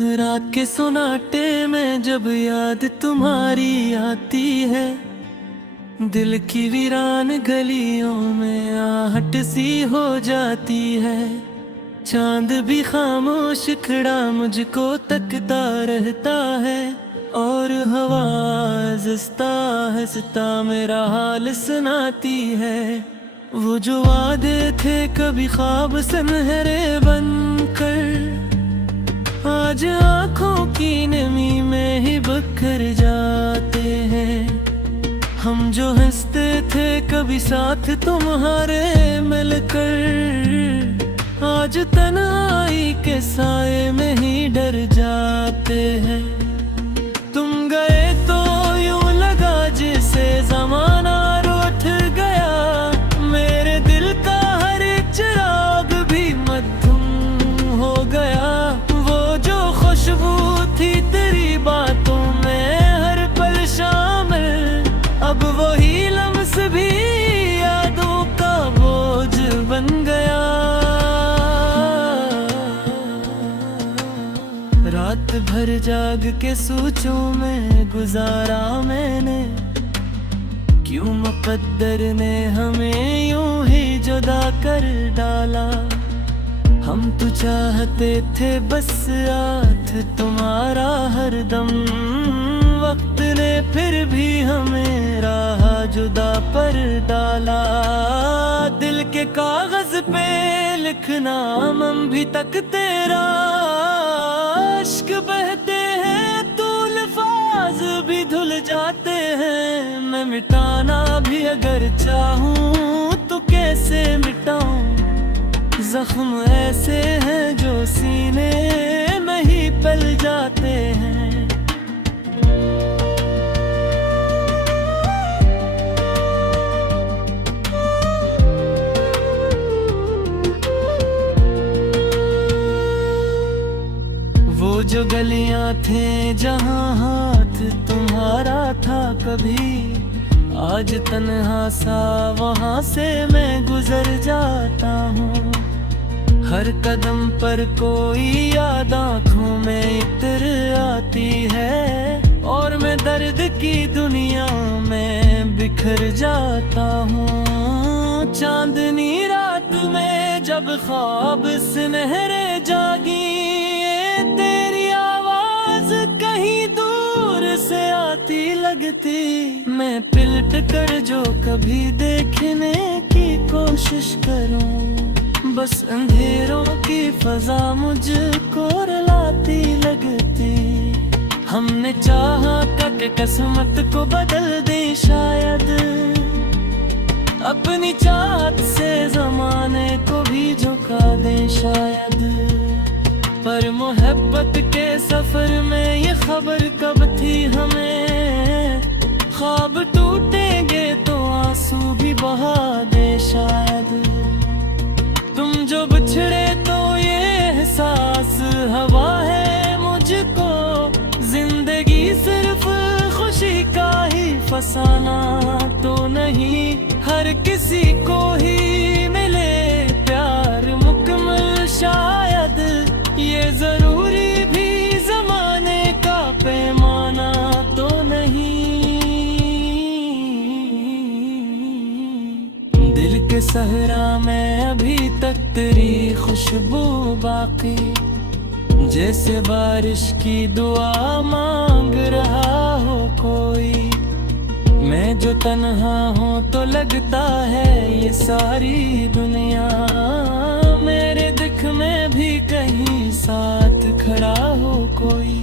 रात के सोनाटे में जब याद तुम्हारी आती है, दिल की वीरान गलियों में आहट सी हो जाती है। चांद भी खामोश खड़ा मुझको तकता रहता है, और हवा हंसता हंसता मेरा हाल सुनाती है। वो जो वादे थे कभी ख्वाब सुनहरे बनकर, आज आँखों की नमी में ही बिखर जाते हैं। हम जो हंसते थे कभी साथ तुम्हारे मिलकर, आज तन्हाई के साए में ही डर जाते हैं। तुम गए तो यूं लगा जैसे ज़माना रूठ गया, मेरे दिल का हर एक चिराग भी मद्धुम हो गया। वो जो खुशबू थी तेरी बातों में हर पल शामिल, अब वही लम्स भी यादों का बोझ बन गया। रात भर जाग के सोचों में गुजारा मैंने, क्यों मुकद्दर ने हमें यूं ही जुदा कर डाला। हम तो चाहते थे बस साथ तुम्हारा हरदम, वक्त ने फिर भी हमें राह जुदा पर डाला। दिल के कागज पे लिखना हम भी तक तेरा, इश्क बहते हैं तो अल्फाज भी धुल जाते हैं। मैं मिटाना भी अगर चाहूँ तो कैसे मिटाऊं, जख्म ऐसे हैं जो सीने में ही पल जाते हैं। वो जो गलियां थे जहां हाथ तुम्हारा था कभी, आज तन्हा सा वहां से मैं गुजर जाता हूँ। हर कदम पर कोई याद आँखों में इतर आती है, और मैं दर्द की दुनिया में बिखर जाता हूँ। चांदनी रात में जब ख्वाब सुनहरे जागी, तेरी आवाज कहीं दूर से आती लगती। मैं पिलट कर जो कभी देखने की कोशिश करूं, बस अंधेरों की फजा मुझको रुलाती लगती। हमने चाहा कि किस्मत को बदल दे शायद, अपनी चाहत से जमाने को भी झुका दे शायद। पर मोहब्बत के सफर में ये खबर कब थी हमें, ख्वाब टूटेंगे तो आंसू भी बहा दे शायद। तुम जो बिछड़े तो ये एहसास हवा है मुझको, जिंदगी सिर्फ खुशी का ही फसाना तो नहीं। हर किसी को ही मिले प्यार मुकम्मल शायद, ये जरूरी भी जमाने का पैमाना तो नहीं। दिल के सहरा में अभी तक तेरी खुशबू बाकी, जैसे बारिश की दुआ मांग रहा हो कोई। मैं जो तन्हा हूँ तो लगता है ये सारी दुनिया, मेरे दिख में भी कहीं साथ खड़ा हो कोई।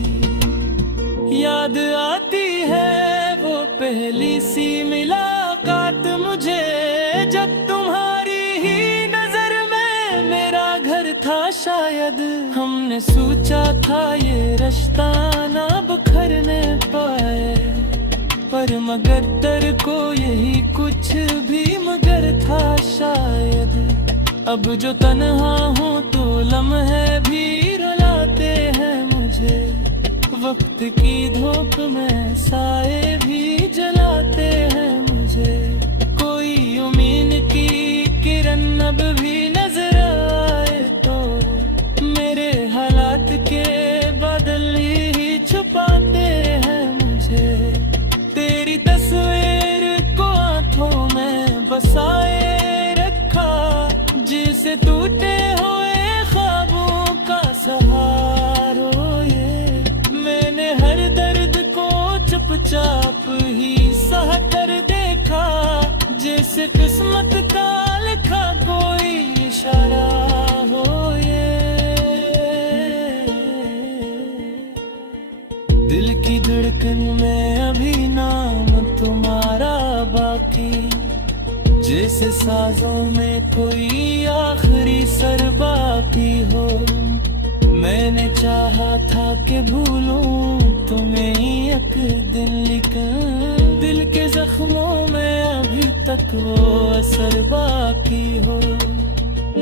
याद आती है वो पहली सी मुलाकात मुझे, जब तुम्हारी ही नजर में मेरा घर था शायद। हमने सोचा था ये रिश्ता ना बिखरने पाए, पर मगर को यही कुछ भी मगर था शायद। अब जो तन्हा हूँ तो लम्हे भी रुलाते हैं मुझे, वक्त की धूप में साए भी जलाते हैं मुझे। कोई उम्मीद की किरण अब भी नजर आए तो मेरे हालात के बदल दिल की धड़कन में अभी नाम तुम्हारा बाकी, जैसे साजों में कोई आखिरी सर बाकी हो। मैंने चाहा था कि भूलूं तुम्हें एक दिन, लेकिन दिल के जख्मों में अभी तक वो असर बाकी हो।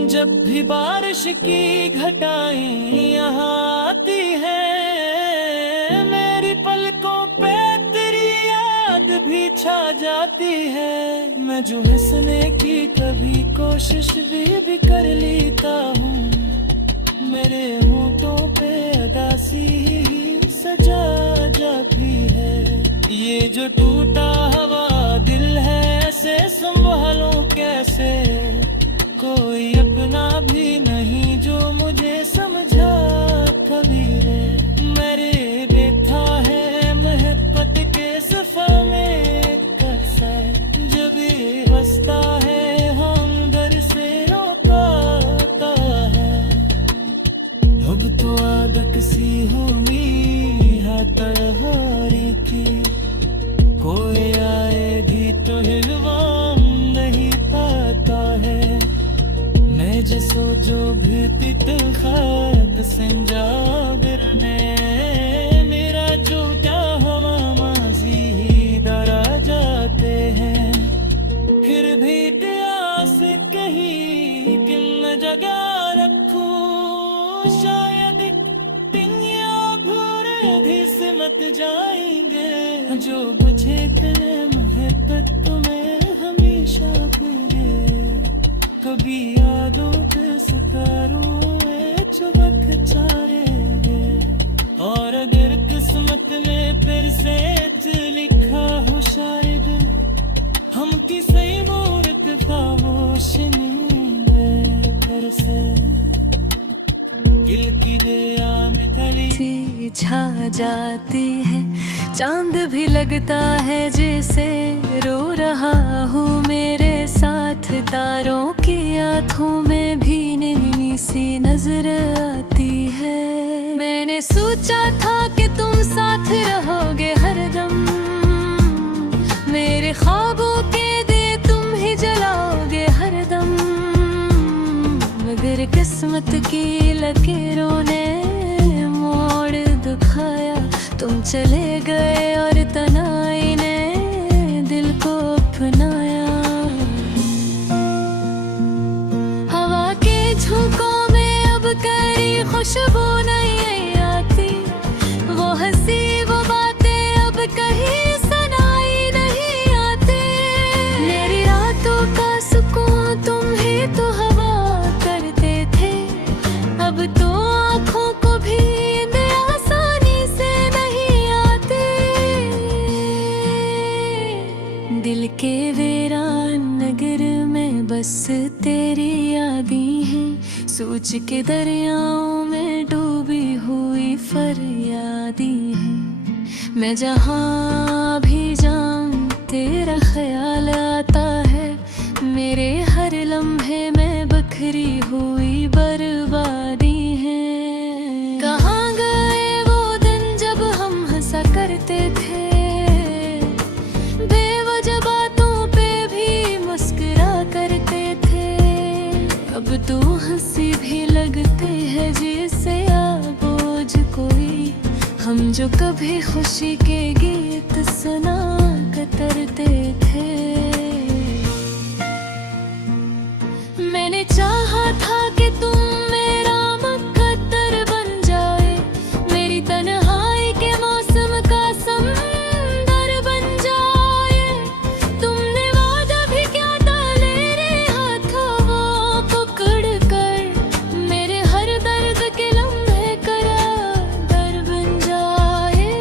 जब भी बारिश की घटाएं यहाँ आती है, मेरी पलकों पे तेरी याद भी छा जाती है। मैं जो हंसने की कभी कोशिश भी कर लेता हूँ, मेरे होठों पे उदासी सजा जाती है। ये जो टूटा हुआ दिल है, ऐसे संभालूं कैसे? कोई अपना भी नहीं जो मुझे समझा कभी रे। मेरे बेथा है मोहब्बत के सफर में कसर, जब ये हंसता है हम घर से रोकाता है। अब तो आदत सी होगी तड़हारी की, कोई आए भी तो हिलवाम नहीं पाता है। मैं जिसो जो भी खात संजाबिर ने, मेरा जो क्या हवा माजी ही डरा जाते हैं। फिर भी प्यास कहीं किन जगह रखूं, शायद दुनिया भर भी सिमट जाएंगे। जो बुझे तेरे मोहब्बत तुम्हें हमेशा मिले, कभी यादों के सितारों में चमक चारेंगे। और अगर किस्मत में फिर से लिखा हो शायद, हम किसी मूर्त खामोश नींद फिर से दिल की दरिया में थली छा जाती है। चांद भी लगता है जैसे रो रहा हूँ मेरे साथ। तारों की आँखों में भी नैनी सी नजर आती है। मैंने सोचा था कि तुम साथ रहोगे हरदम, मेरे ख्वाबों के दिए तुम ही जलाओगे हरदम। मगर किस्मत की लकीरों ने मोड़ दिखाया, तुम चले गए और तन्हाई ने दिल को अपनाया। हवा के झोंकों में अब करी खुशबू नहीं आती, वो हंसी वो बातें अब कहीं सुनाई नहीं आती। मेरी रातों का सुकून तुम ही तो हवा करते थे, अब तो आँखों को भी दिल के वीरान नगर में बस तेरी यादें हैं। सोच के दरियाओं में डूबी हुई फरियादें हैं। मैं जहाँ भी जाऊँ तेरा ख्याल आता है, मेरे हर लम्हे में बखरी हुई बर्बादी है। कहाँ गए वो दिन जब हम हंसा करते थे, अब तो हंसी भी लगते हैं जैसे बोझ कोई। हम जो कभी खुशी के गीत सुना करते थे। मैंने चाहा था कि तुम मेरा मुकद्दर बन जाए, मेरी तन्हाई के मौसम का समंदर बन जाए। तुमने वादा भी क्या था मेरे हाथों वो पकड़ कर, मेरे हर दर्द के लम्हे करार बन जाए।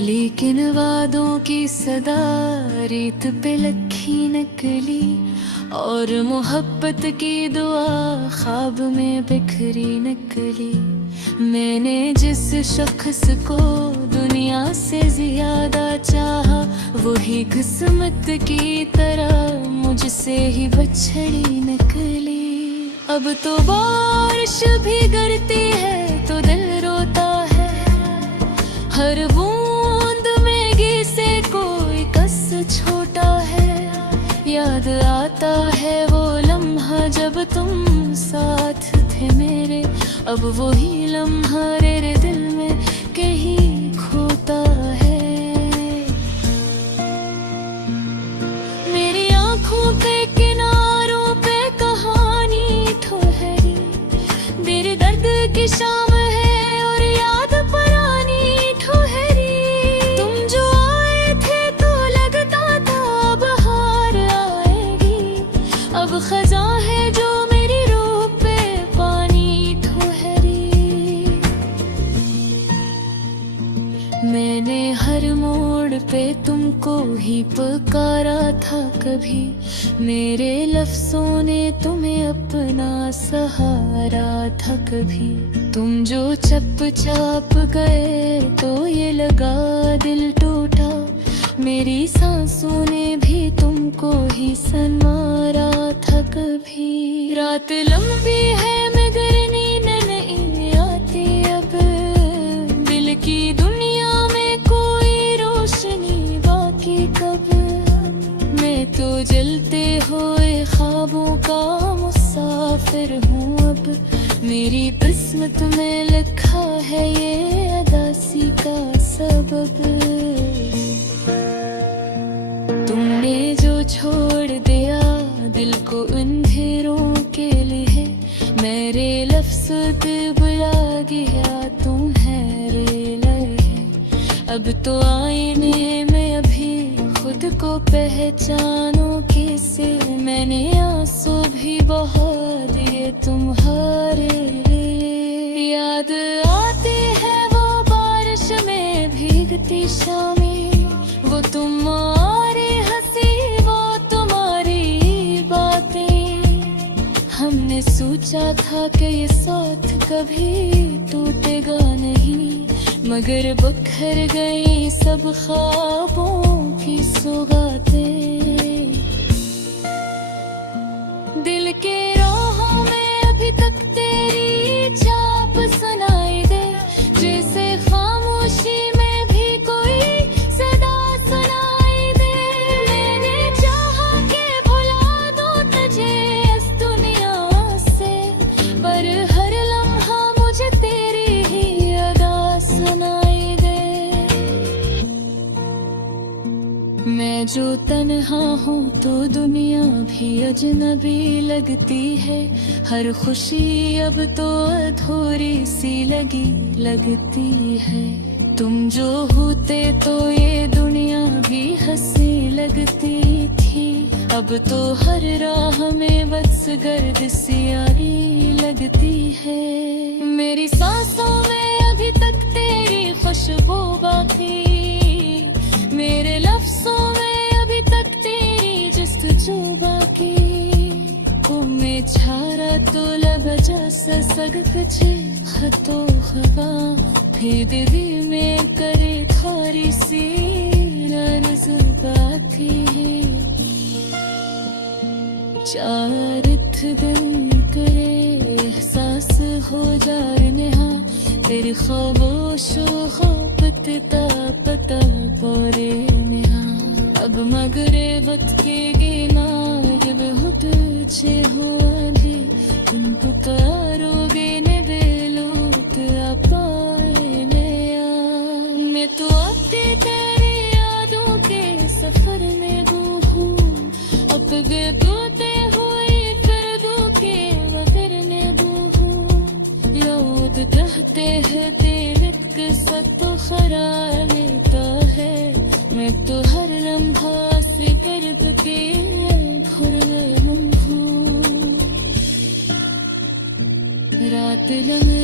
लेकिन वादों की सदा रेत पे लखी नकली, और मोहब्बत की दुआ ख्वाब में बिखरी नकली। मैंने जिस शख्स को दुनिया से ज्यादा चाहा, वही किस्मत की तरह मुझसे ही बछड़ी निकली। अब तो बारिश भी गिरती है तो दिल रो जब तुम साथ थे मेरे, अब वही लम्हा तेरे दिल में कहीं खोता है। मेरी आंखों के किनारों पे कहानी ठहरी, मेरे दर्द की शाम है और याद पुरानी ठहरी। तुम जो आए थे तो लगता था बहार आएगी, अब खजा है जो मेरी रूह पे पानी ठहरी। मैंने हर मोड़ पे तुमको ही पुकारा था कभी, मेरे लफ्जों ने तुम्हें अपना सहारा था कभी। तुम जो चुपचाप गए तो ये लगा दिल टूटा, मेरी सांसों ने भी तुमको ही संवारा था कभी। रात लंबी है मगर नींद नहीं आती अब, दिल की दुनिया में कोई रोशनी बाकी कब। मैं तो जलते हुए ख्वाबों का मुसाफिर हूँ अब, मेरी किस्मत में लिखा है ये अदासी का सबब। तुमने जो छोड़ दिया दिल को अंधेरों के लिए, मेरे लफ्ज़ बुला गया तुम्हारे लिए। अब तो आईने में अभी खुद को पहचानो कैसे, मैंने आंसू भी बहा दिए तुम्हारे लिए। याद आती है वो बारिश में भीगती शामें, वो तुम्हारी हंसी वो तुम्हारी बातें। हमने सोचा था कि ये साथ कभी टूटेगा नहीं, मगर बिखर गई सब ख्वाबों की सौगातें। दिल के राहों में अभी तक तेरी छाप सुनाई दे, जैसे खामोशी में भी कोई सदा सुनाई दे। मैंने चाहा कि भुला दूं तुझे इस दुनिया से, पर हर लम्हा मुझे तेरी ही अदा सुनाई दे। मैं जो तन्हा हूँ तो दुनिया भी अजनबी लगती है, हर खुशी अब तो अधूरी सी लगती है। तुम जो होते तो ये दुनिया भी हंसी लगती थी, अब तो हर राह में बस गर्द सी यारी लगती है। मेरी सांसों में अभी तक तेरी खुशबू बाकी, मेरे लफ्जों में अभी तक तेरी जस्तजू बाकी। मैं छारा तो लबजा सगकचे खतो खबा, फिर दिली में करे थारी सी नरजुबाती। चारिथ दिन करे एहसास हो जार नेहा, तेरी खामोशो पता पता पोरे नेहा। अब मगरे वक्त के गिना जब हो तुझे हो अभी, तुम पुकारोगे ने बेलूट अपाए नया। मैं तो अपनी तेरी यादों के सफर में हूँ, अब गदोते हुए फिर के वफिरने हूँ। लोग कहते हैं तेरे किस्मत तो खरा लेता है, मैं तो हर लम्हा से गर्द के खुरगम हूँ। रात लम्हा